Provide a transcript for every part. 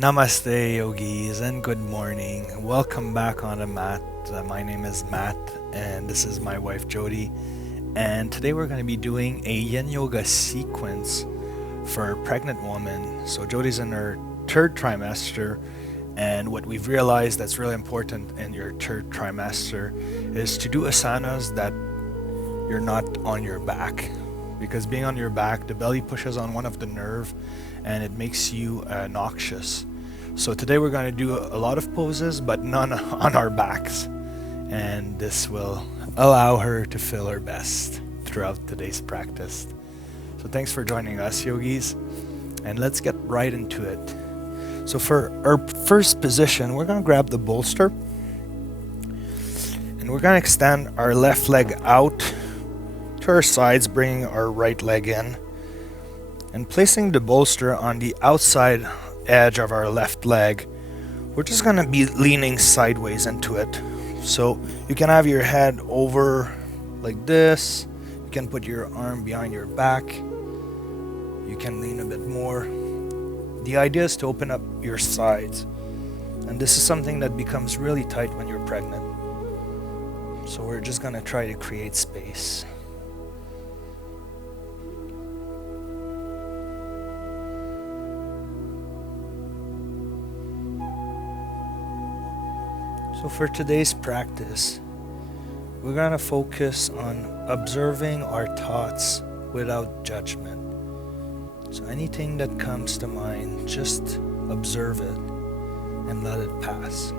Namaste, yogis, and good morning. Welcome back on the mat. My name is Matt, and this is my wife Jody. And today we're going to be doing a Yin Yoga sequence for pregnant women. So Jody's in her third trimester, and what we've realized that's really important in your third trimester is to do asanas that you're not on your back. Because being on your back, the belly pushes on one of the nerve and it makes you noxious. So today we're going to do a lot of poses, but none on our backs. And this will allow her to feel her best throughout today's practice. So thanks for joining us, yogis. And let's get right into it. So for our first position, we're going to grab the bolster. And we're going to extend our left leg out to our sides, bringing our right leg in. And placing the bolster on the outside edge of our left leg, we're just going to be leaning sideways into it. So you can have your head over like this. You can put your arm behind your back. You can lean a bit more. The idea is to open up your sides. And this is something that becomes really tight when you're pregnant. So we're just going to try to create space. So for today's practice, we're going to focus on observing our thoughts without judgment. So anything that comes to mind, just observe it and let it pass.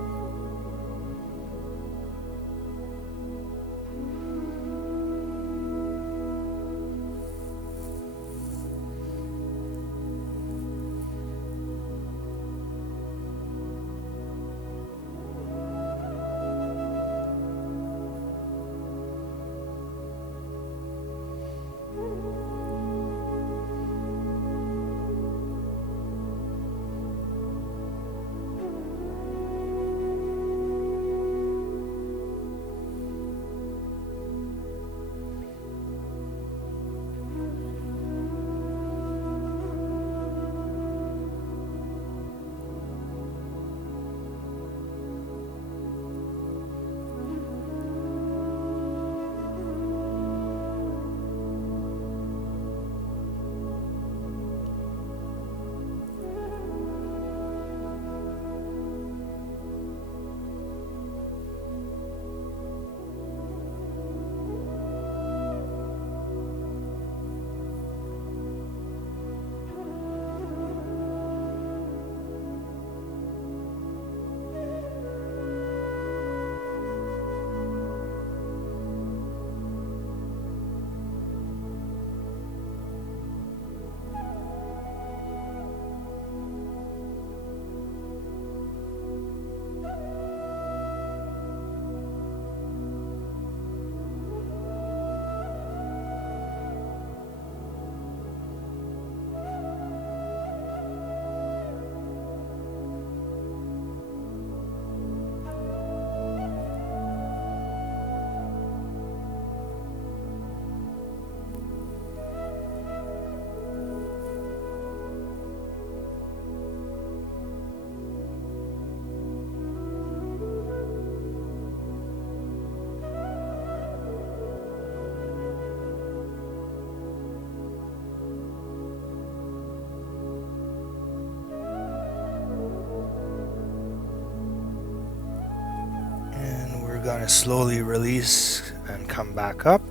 Going to slowly release and come back up.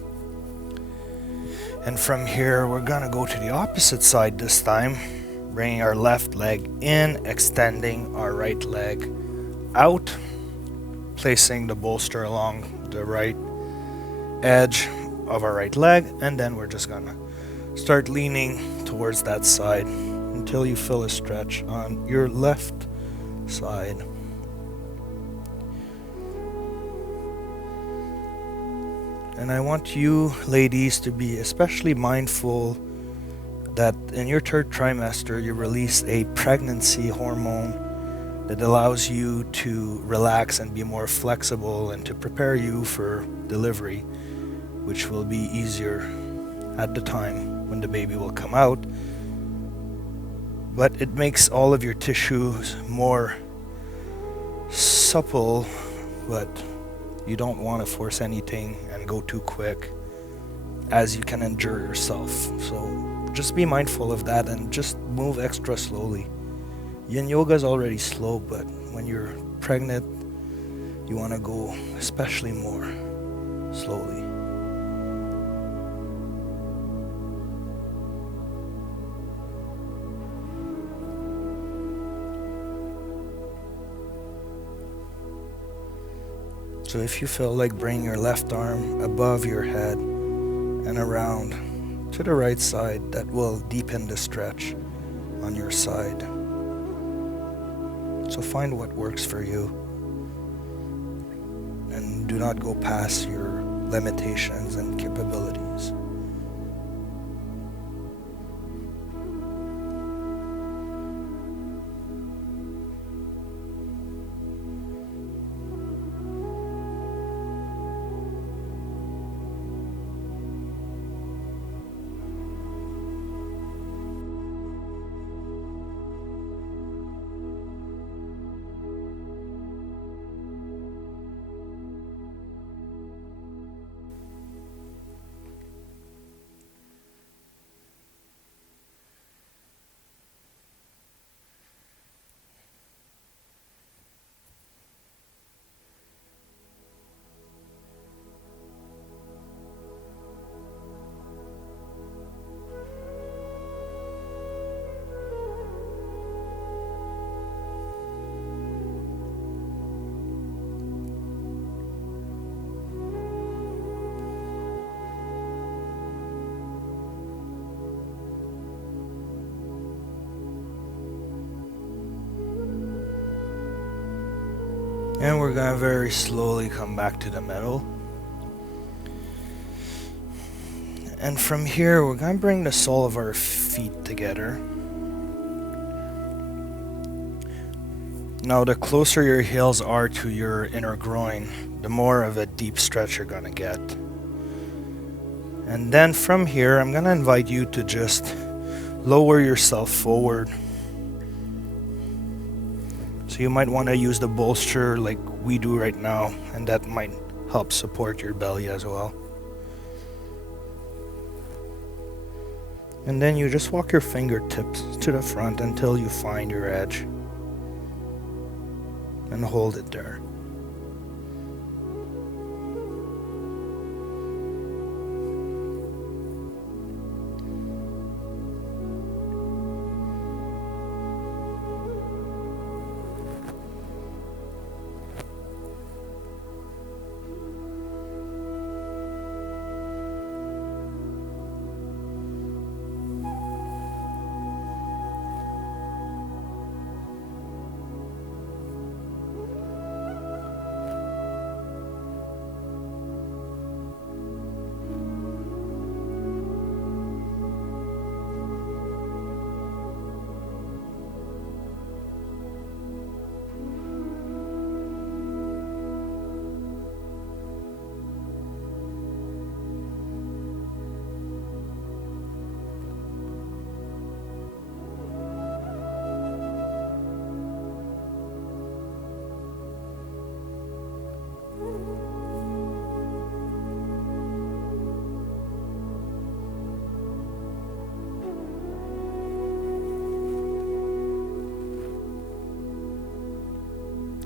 And from here, we're going to go to the opposite side this time, bringing our left leg in, extending our right leg out, placing the bolster along the right edge of our right leg, and then we're just going to start leaning towards that side until you feel a stretch on your left side. And I want you ladies to be especially mindful that in your third trimester you release a pregnancy hormone that allows you to relax and be more flexible and to prepare you for delivery, which will be easier at the time when the baby will come out. but it makes all of your tissues more supple, but you don't want to force anything and go too quick, as you can injure yourself. So just be mindful of that and just move extra slowly. Yin Yoga is already slow, but when you're pregnant, you want to go especially more slowly. So if you feel like, bring your left arm above your head and around to the right side. That will deepen the stretch on your side. So find what works for you, and do not go past your limitations and capabilities. And we're going to very slowly come back to the middle. And from here, we're going to bring the sole of our feet together. Now, the closer your heels are to your inner groin, the more of a deep stretch you're going to get. And then from here, I'm going to invite you to just lower yourself forward. So you might want to use the bolster like we do right now, and that might help support your belly as well. And then you just walk your fingertips to the front until you find your edge. And hold it there.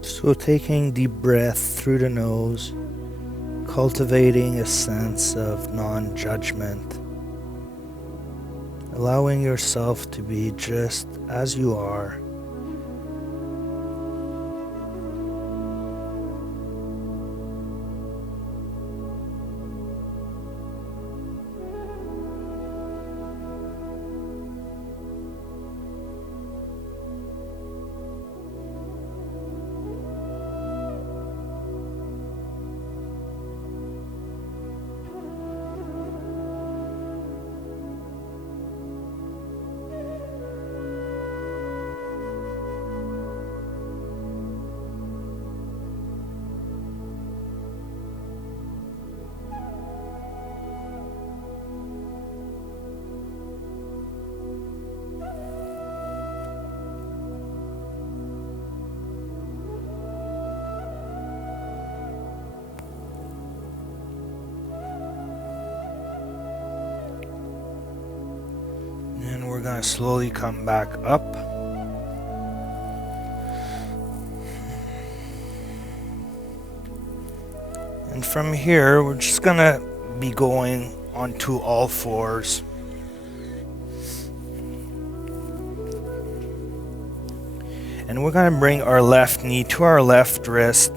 So taking deep breath through the nose, cultivating a sense of non-judgment, allowing yourself to be just as you are. going to slowly come back up. And from here, we're just going to be going onto all fours. And we're going to bring our left knee to our left wrist.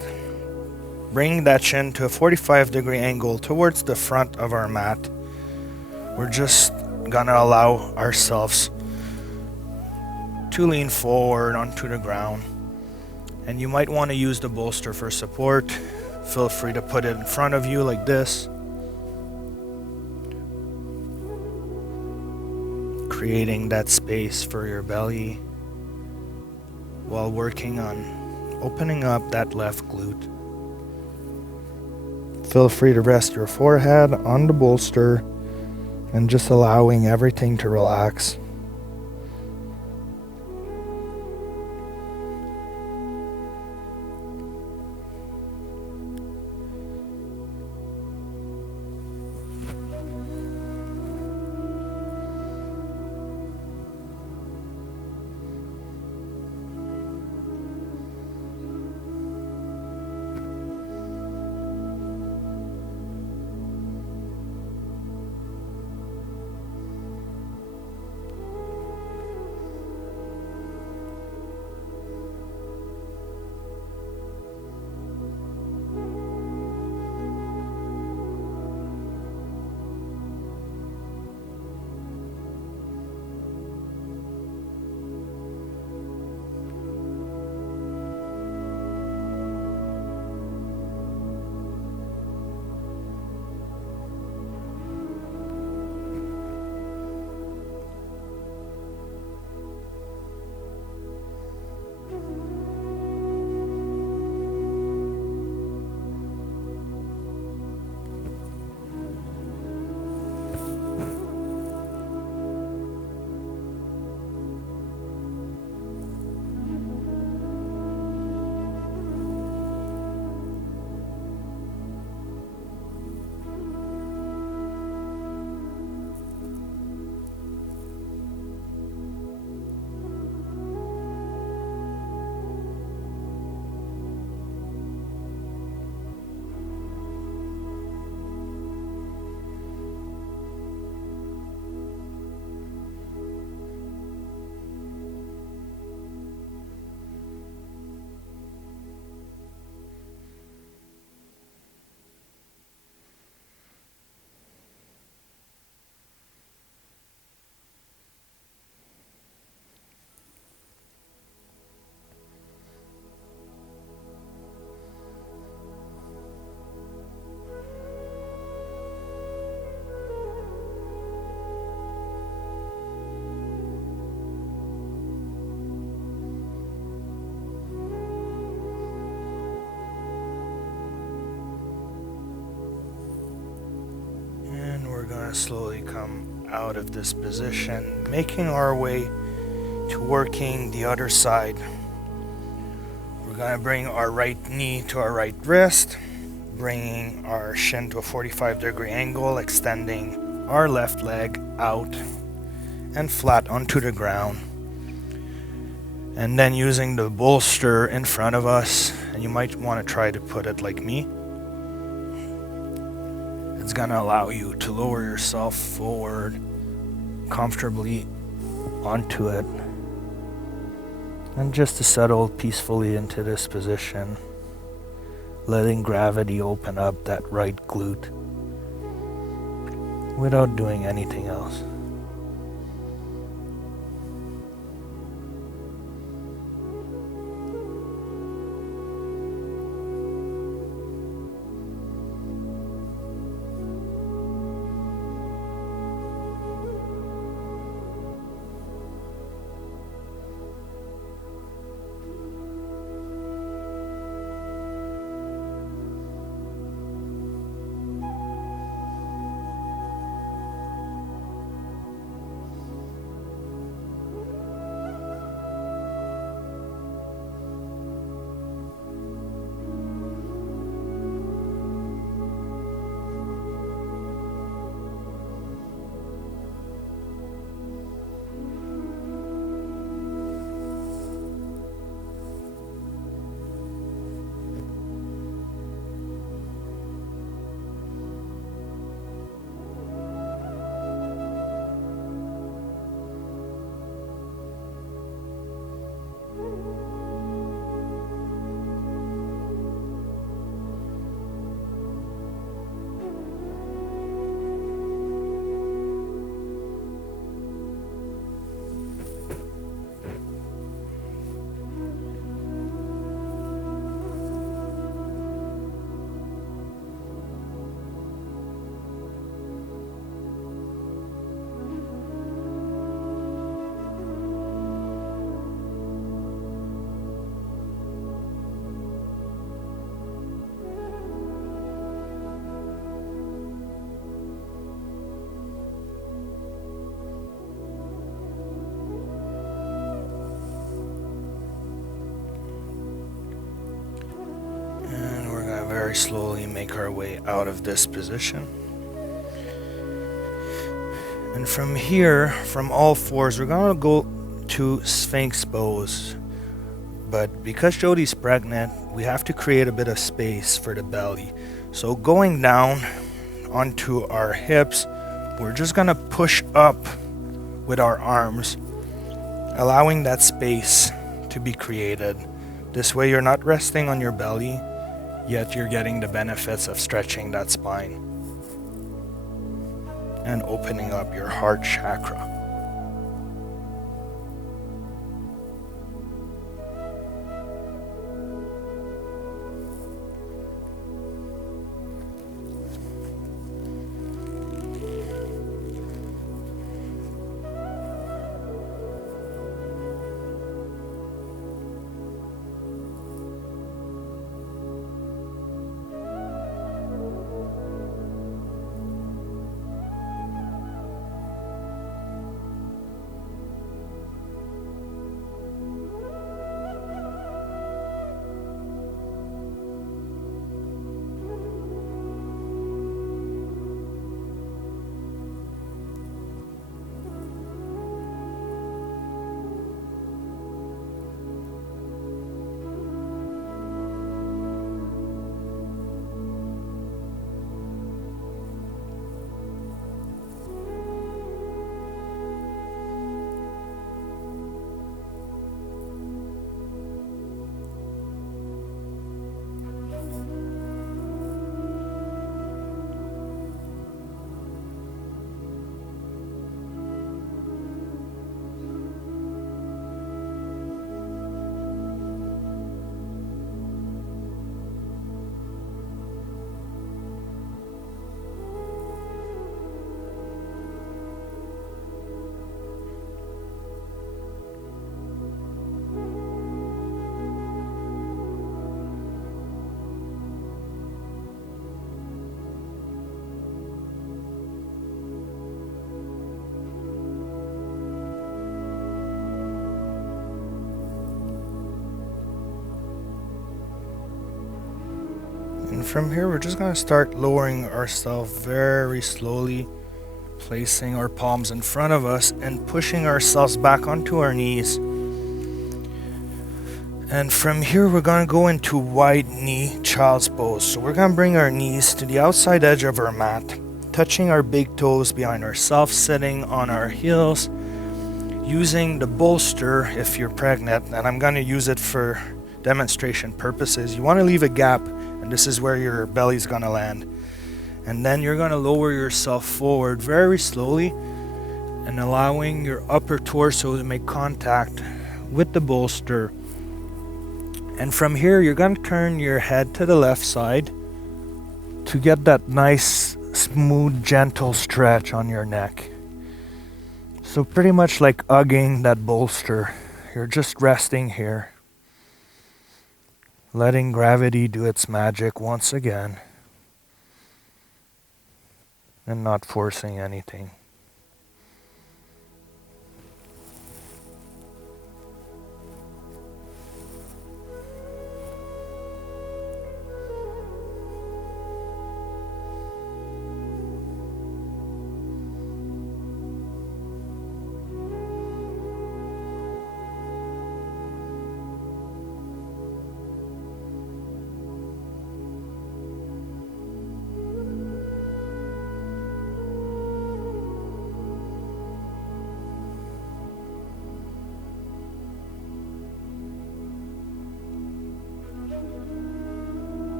Bring that shin to a 45-degree angle towards the front of our mat. We're just going to allow ourselves to lean forward onto the ground. And you might want to use the bolster for support. Feel free to put it in front of you like this, creating that space for your belly while working on opening up that left glute. Feel free to rest your forehead on the bolster and just allowing everything to relax. Slowly come out of this position, making our way to working the other side. We're going to bring our right knee to our right wrist, bringing our shin to a 45-degree angle, extending our left leg out and flat onto the ground. And then using the bolster in front of us, and you might want to try to put it like me. It's going to allow you to lower yourself forward comfortably onto it and just to settle peacefully into this position, letting gravity open up that right glute without doing anything else. very slowly make our way out of this position. And from here, from all fours, we're going to go to Sphinx pose. But because Jody's pregnant, we have to create a bit of space for the belly. So going down onto our hips, we're just going to push up with our arms, allowing that space to be created. This way you're not resting on your belly, yet you're getting the benefits of stretching that spine and opening up your heart chakra. And from here, we're just going to start lowering ourselves very slowly, placing our palms in front of us and pushing ourselves back onto our knees. And from here, we're going to go into wide knee child's pose. So we're going to bring our knees to the outside edge of our mat, touching our big toes behind ourselves, sitting on our heels, using the bolster if you're pregnant, and I'm going to use it for demonstration purposes. You want to leave a gap, and this is where your belly's going to land. And then you're going to lower yourself forward very slowly and allowing your upper torso to make contact with the bolster. And from here, you're going to turn your head to the left side to get that nice, smooth, gentle stretch on your neck. So pretty much like hugging that bolster. You're just resting here, letting gravity do its magic once again, and not forcing anything.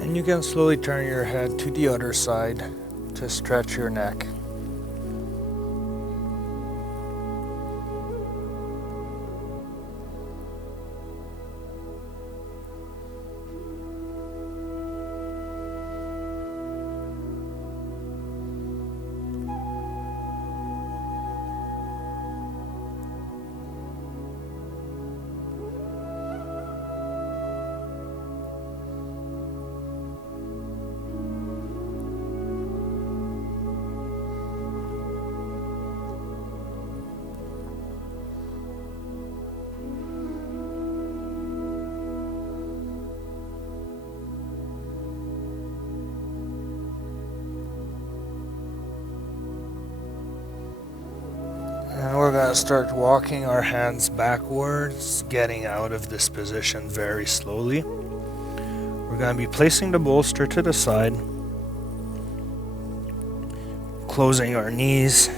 And you can slowly turn your head to the other side to stretch your neck. going to start walking our hands backwards, getting out of this position very slowly. We're going to be placing the bolster to the side, closing our knees.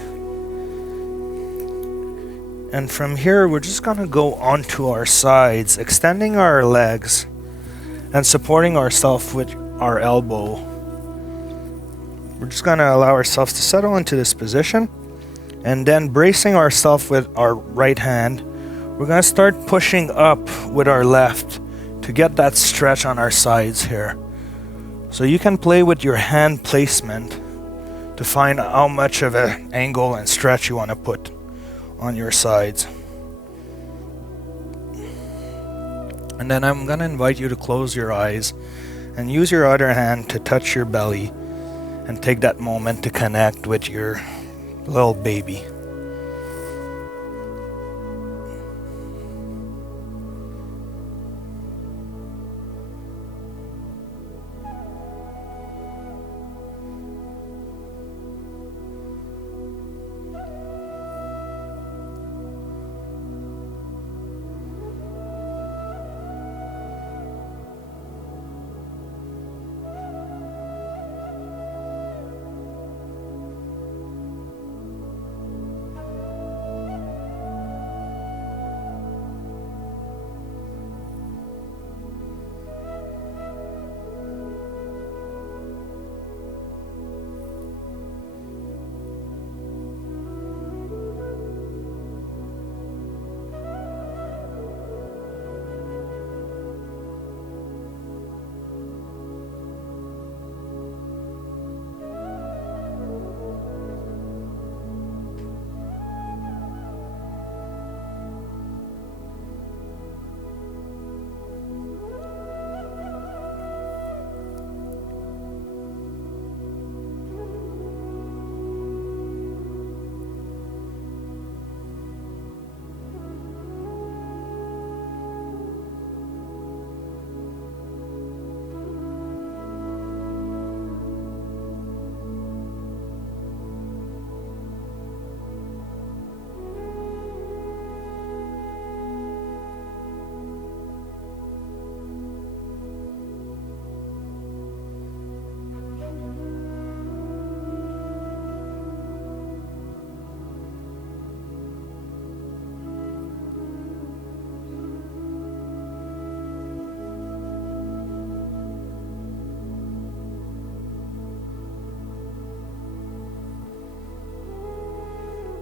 And from here, we're just going to go onto our sides, extending our legs and supporting ourselves with our elbow. We're just going to allow ourselves to settle into this position, and then bracing ourselves with our right hand, we're going to start pushing up with our left to get that stretch on our sides here. So you can play with your hand placement to find how much of an angle and stretch you want to put on your sides. And then I'm going to invite you to close your eyes and use your other hand to touch your belly and take that moment to connect with your little baby.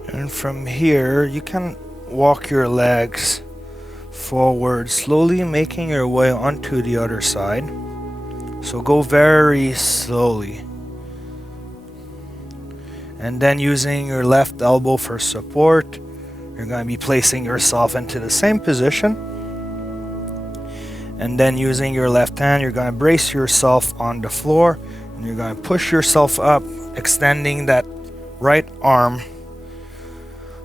And from here, you can walk your legs forward, slowly making your way onto the other side. So go very slowly. And then using your left elbow for support, you're going to be placing yourself into the same position. And then using your left hand, you're going to brace yourself on the floor, and you're going to push yourself up, extending that right arm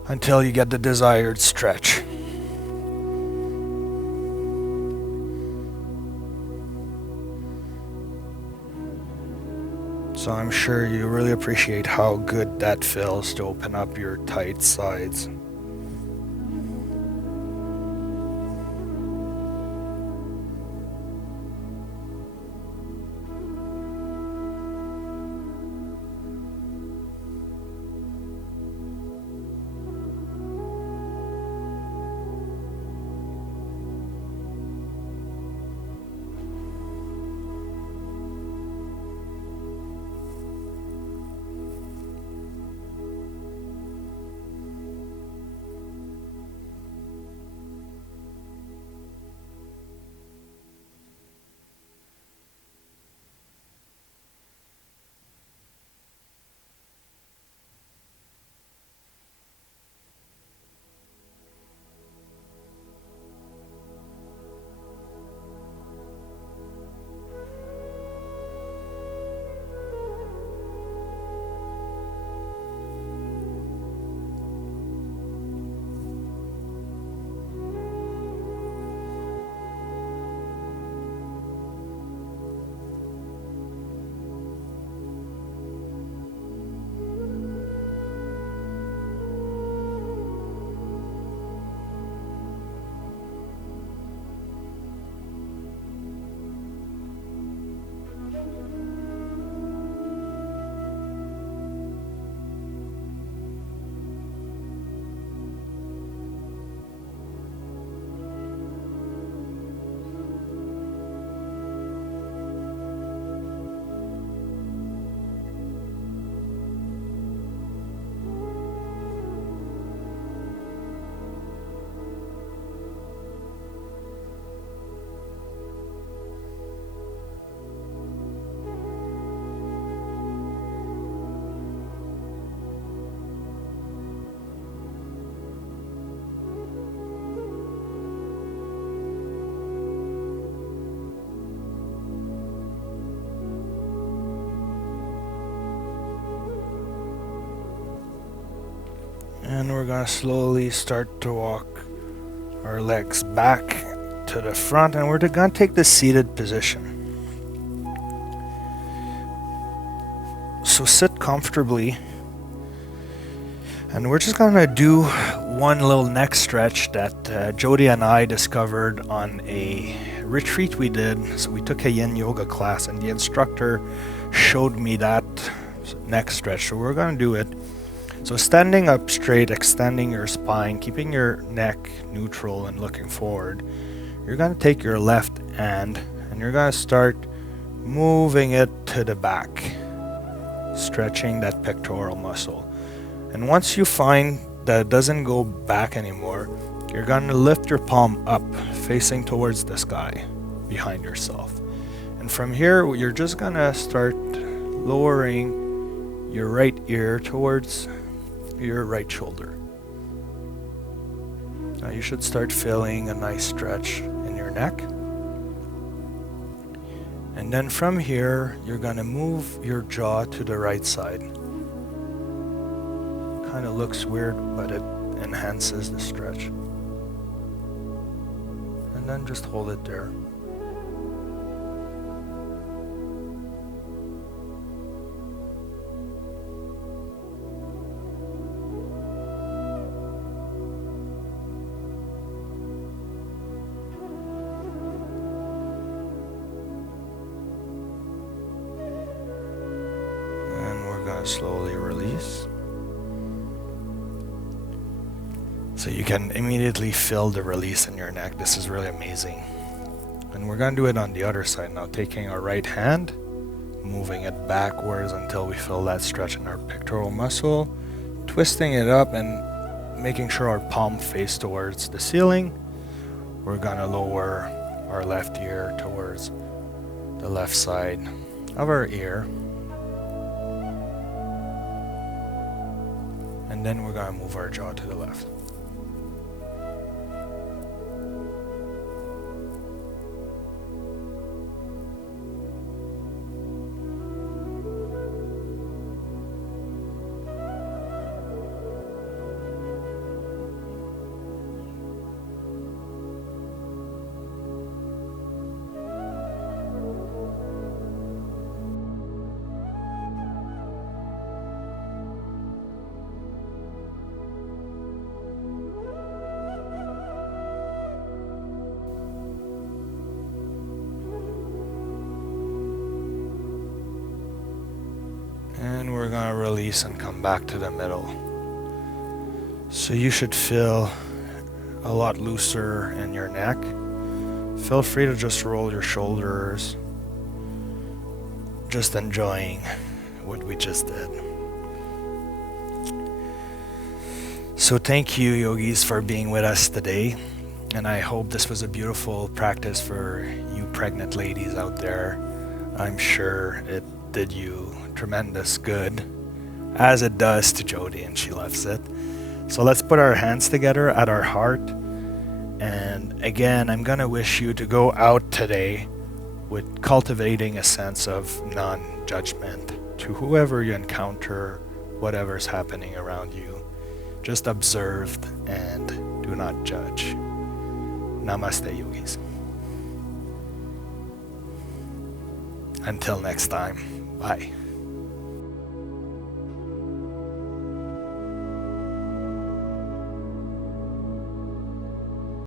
until you get the desired stretch. So I'm sure you really appreciate how good that feels to open up your tight sides. And we're going to slowly start to walk our legs back to the front, and we're going to take the seated position. So sit comfortably, and we're just going to do one little neck stretch that Jody and I discovered on a retreat we did. So we took a Yin Yoga class, and the instructor showed me that neck stretch. So we're going to do it. So standing up straight, extending your spine, keeping your neck neutral and looking forward. You're going to take your left hand and you're going to start moving it to the back, stretching that pectoral muscle. And once you find that it doesn't go back anymore, you're going to lift your palm up, facing towards the sky, behind yourself. And from here, you're just going to start lowering your right ear towards your right shoulder. Now you should start feeling a nice stretch in your neck. And then from here, you're going to move your jaw to the right side. Kind of looks weird, but it enhances the stretch. And then just hold it there. Slowly release. So you can immediately feel the release in your neck. This is really amazing. And we're going to do it on the other side now, taking our right hand, moving it backwards until we feel that stretch in our pectoral muscle, twisting it up and making sure our palm face towards the ceiling. We're going to lower our left ear towards the left side of our ear. And then we're going to move our jaw to the left. And we're going to release and come back to the middle. So you should feel a lot looser in your neck. Feel free to just roll your shoulders, just enjoying what we just did. So thank you, yogis, for being with us today. And I hope this was a beautiful practice for you pregnant ladies out there. I'm sure it did you tremendous good, as it does to Jody, and she loves it. So let's put our hands together at our heart. And again, I'm going to wish you to go out today with cultivating a sense of non-judgment to whoever you encounter, whatever's happening around you. Just observe and do not judge. Namaste, yogis. Until next time, bye.